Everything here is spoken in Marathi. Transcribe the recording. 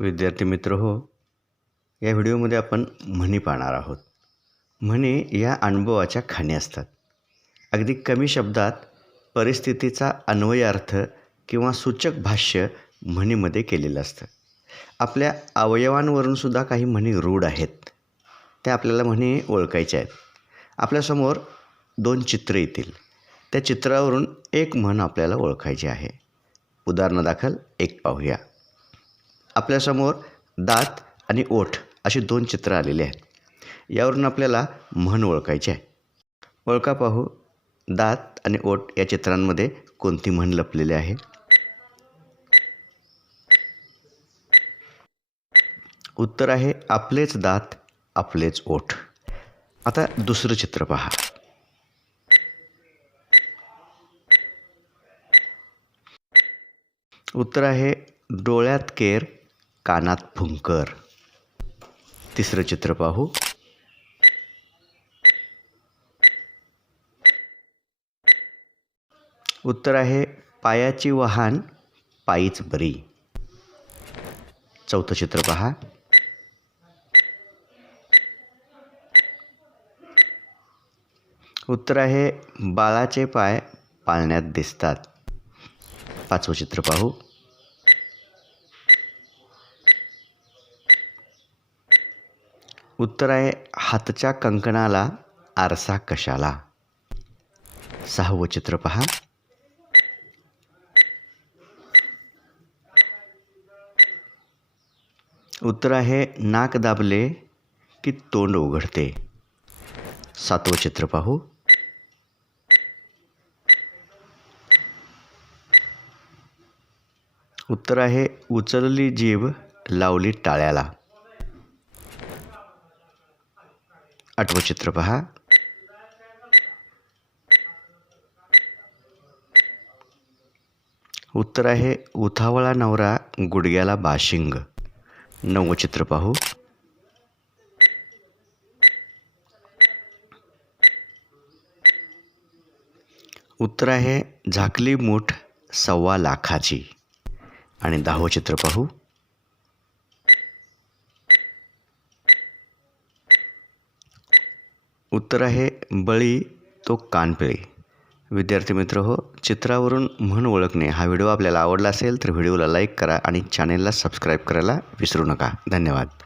विद्यार्थी मित्र हो या व्हिडिओमध्ये आपण म्हणी पाहणार आहोत. म्हणी या अनुभवाच्या खाणी असतात. अगदी कमी शब्दात परिस्थितीचा अन्वयार्थ किंवा सूचक भाष्य म्हणीमध्ये केलेलं असतं. आपल्या अवयवांवरूनसुद्धा काही म्हणी रूढ आहेत. त्या आपल्याला म्हणी ओळखायच्या आहेत. आपल्यासमोर दोन चित्र येतील. त्या चित्रावरून एक म्हण आपल्याला ओळखायची आहे. उदाहरणादाखल एक पाहूया. आपल्यासमोर दात आणि ओठ अशी दोन चित्रं आलेली आहेत. यावरून आपल्याला म्हण ओळखायची आहे. ओळखा पाहू दात आणि ओठ या चित्रांमध्ये कोणती म्हण लपलेली आहे? उत्तर आहे आपलेच दात आपलेच ओठ. आता दुसरं चित्र पहा. उत्तर आहे डोळ्यात केर कानात फुंकर. तिसरं चित्र पाहू. उत्तर आहे पायाची वाहन पायीच बरी. चौथं चित्र पहा. उत्तर आहे बाळाचे पाय पाळण्यात दिसतात. पाचवं चित्र पाहू. उत्तर आहे हातच्या कंकणाला आरसा कशाला? सहावं चित्र पहा. उत्तर आहे नाक दाबले की तोंड उघडते. सातवं चित्र पाहू. उत्तर आहे उचलली जीभ लावली टाळ्याला. आठवं चित्र पहा उत्तर आहे उथावळा नवरा गुडघ्याला बाशिंग. नववं चित्र पाहू. उत्तर आहे झाकली मूठ सव्वा लाखाची. आणि दहावं चित्र पाहू. उत्तर आहे बळी तो कानपिळी. विद्यार्थी मित्र हो चित्रावरून म्हण ओळखणे हा व्हिडिओ आपल्याला आवडला असेल तर व्हिडिओला लाईक करा आणि चॅनेलला सबस्क्राईब करायला विसरू नका. धन्यवाद.